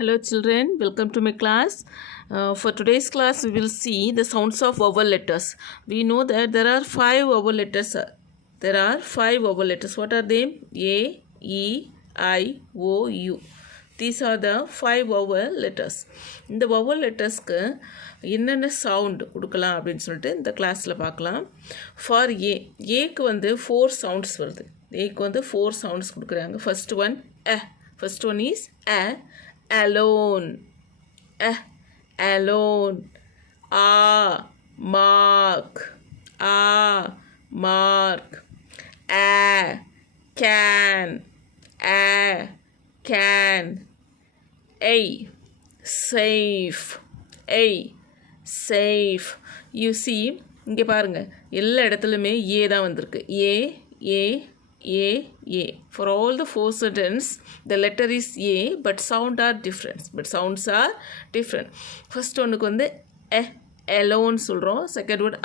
Hello children, welcome to my class. For today's class, we will see the sounds of vowel letters. We know that there are 5 vowel letters. What are they? A, E, I, O, U. These are the 5 vowel letters. இந்த vowel lettersக்கு என்னென்ன சவுண்ட் கொடுக்கலாம் அப்படின்னு சொல்லிட்டு இந்த கிளாஸில் பார்க்கலாம். ஃபார் ஏக்கு வந்து 4 சவுண்ட்ஸ் வருது. ஏக்கு வந்து 4 சவுண்ட்ஸ் கொடுக்குறாங்க. First one is alone, alone. Mark, mark. Can, can. Safe, safe. You see, இங்கே பாருங்க எல்லா இடத்துலையுமே ஏ தான் வந்திருக்கு. A. For all the 4 sentences, the letter is A, but sounds are different. First ஒன்றுக்கு வந்து alone சொல்கிறோம். Second one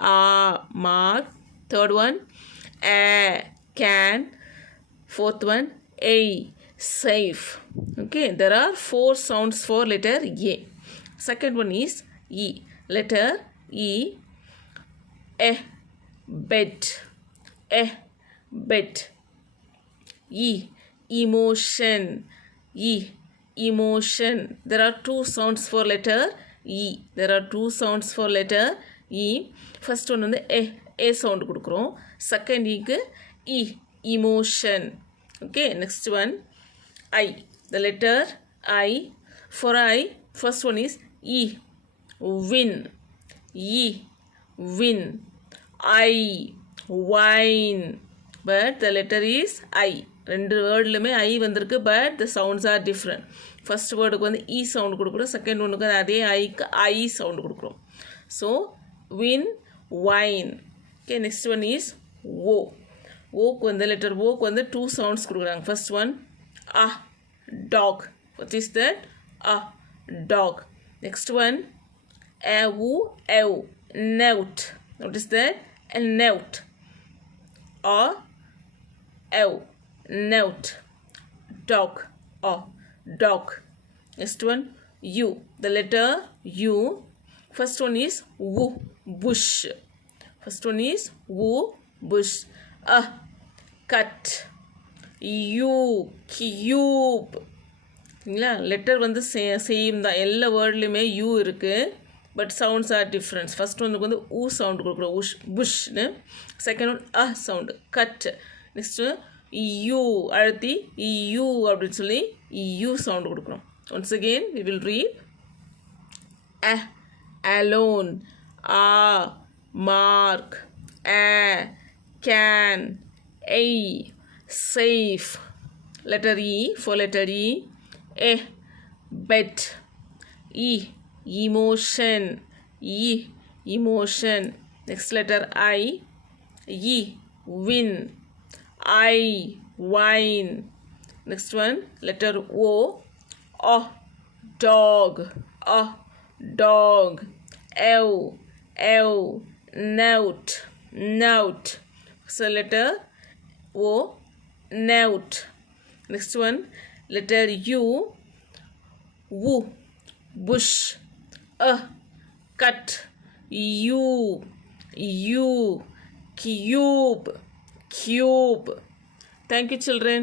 mark. Third one can. Fourth one safe. Okay, there are 4 sounds for letter A. Second one is E. Letter E. Bed. Emotion. Emotion. There are 2 sounds for letter E. First one வந்து a sound கொடுக்குறோம். Second க்கு emotion. Okay, next one I. The letter I. For I, first one is win. Win. Wine. But the letter is I. ரெண்டு வேர்ட்லையுமே I வந்திருக்கு, but the sounds are different. First வேர்டுக்கு வந்து இ sound கொடுக்குறோம், second ஒன்றுக்கு அதே ஐக்கு ஐ சவுண்டு கொடுக்குறோம். So win, wine. Okay, next one is ஓக்கு வந்து லெட்டர் ஓக்கு வந்து 2 சவுண்ட்ஸ் கொடுக்குறாங்க. First one dog. What is that? Dog. Next one note. What is that? Note. Note. Dog. Dog. Next one U. The letter U. First one is bush. Bush. Cut. Cube. இல்லைங்களா? Letter வந்து same தான், எல்லா வேர்ட்லேயுமே U இருக்குது, but sounds are different. First ஒன்றுக்கு வந்து sound கொடுக்குறோம், புஷ்னு. Second one sound, cut. Next U அழுத்தி யூ அப்படின்னு சொல்லி யூ சவுண்டு கொடுக்குறோம். Once again we will read alone, mark, can, safe. Letter E. For letter E, bed. Emotion. Emotion. Next letter I. Win. Wine. Next one, letter O. Dog. Dog. Note. So letter O, note. Next one, letter U. Bush. Cut. Cube. Thank you, children.